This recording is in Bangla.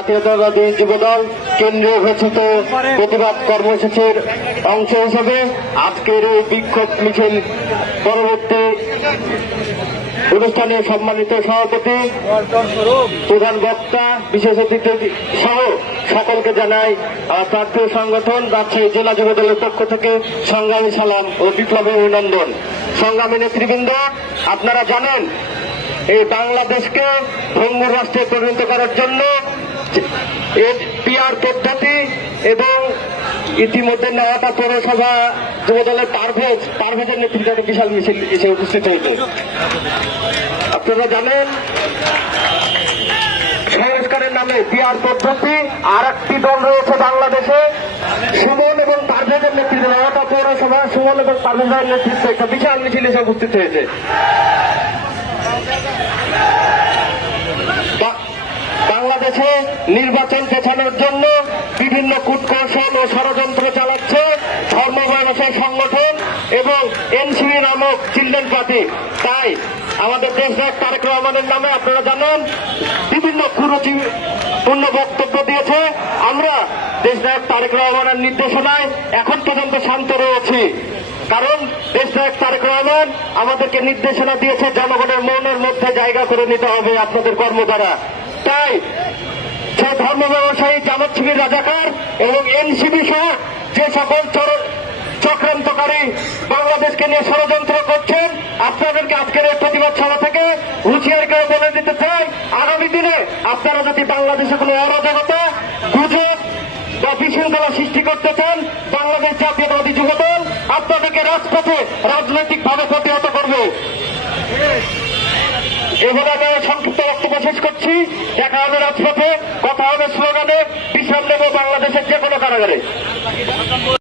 জাতীয়তাবাদী যুবদল কেন্দ্রীয় ঘোষিত প্রতিবাদ কর্মসূচির অংশ হিসেবে আজকের এই বিক্ষোভ মিছিল পরবর্তী অনুষ্ঠানে সম্মানিত সভাপতি, প্রধান বক্তা, বিশেষ অতিথি সহ সকলকে জানাই প্রার্থী সংগঠন, রাজশাহী জেলা যুব দলের পক্ষ থেকে সংগ্রামী সালাম ও বিপ্লবী অভিনন্দন। সংগ্রামী নেতৃবৃন্দ, আপনারা জানেন, এই বাংলাদেশকে ভঙ্গুর রাষ্ট্রে পরিণত করার জন্য পিআর পদ্ধতি এবং ইতিমধ্যে নেওয়াটা পৌরসভা যুবদলের পারভেজ, পারভেজের নেতৃত্বে বিশাল মিছিল এসে উপস্থিত হয়েছে। আপনারা জানেন, সংস্কারের নামে পিআর পদ্ধতি আর একটি দল রয়েছে বাংলাদেশে। সুমন এবং পারভেজের নেতৃত্বে নওয়াটা পৌরসভা, সুমন এবং পারভেজের নেতৃত্বে একটা বিশাল মিছিল এসে উপস্থিত হয়েছে। বাংলাদেশে নির্বাচন পেছানোর জন্য বিভিন্ন কূটকৌশল ও ষড়যন্ত্র চালাচ্ছে ধর্ম সংগঠন এবং এনসিবি নামক চিলড্রেন পার্টি। তাই আমাদের দেশ নায়ক তারেক রহমানের নামে আপনারা জানেন, বিভিন্ন কুরুচিপূর্ণ বক্তব্য দিয়েছে। আমরা দেশ নায়ক তারেক রহমানের নির্দেশনায় এখন পর্যন্ত শান্ত রয়েছি। কারণ দেশ নায়ক তারেক রহমান আমাদেরকে নির্দেশনা দিয়েছে, জনগণের মনের মধ্যে জায়গা করে নিতে হবে আপনাদের কর্ম দ্বারা তাই সে ধর্ম ব্যবসায়ী জামাত শিবির রাজাকার এবং এনসিবি সহ যে সকল চক্রান্তকারী বাংলাদেশকে নিয়ে ষড়যন্ত্র করছেন, আপনাদেরকে আজকের এই প্রতিবাদ সভা থেকে হুঁশিয়ারকে বলে দিতে চাই, আগামী দিনে আপনারা যদি বাংলাদেশে কোনো অরাজকতা, গুজব বা বিশৃঙ্খলা সৃষ্টি করতে চান, বাংলাদেশ জাতীয়তাবাদী যুবদল আপনাদেরকে রাজপথে রাজনৈতিক ভাবে প্রতিহত করবে। এভাবে আমি সংক্ষিপ্ত বক্তব্য শেষ করছি। দেখা হবে রাজপথে, কথা হবে স্লোগানে। বিশ্রাম নেব বাংলাদেশের যে কোনো কারাগারে।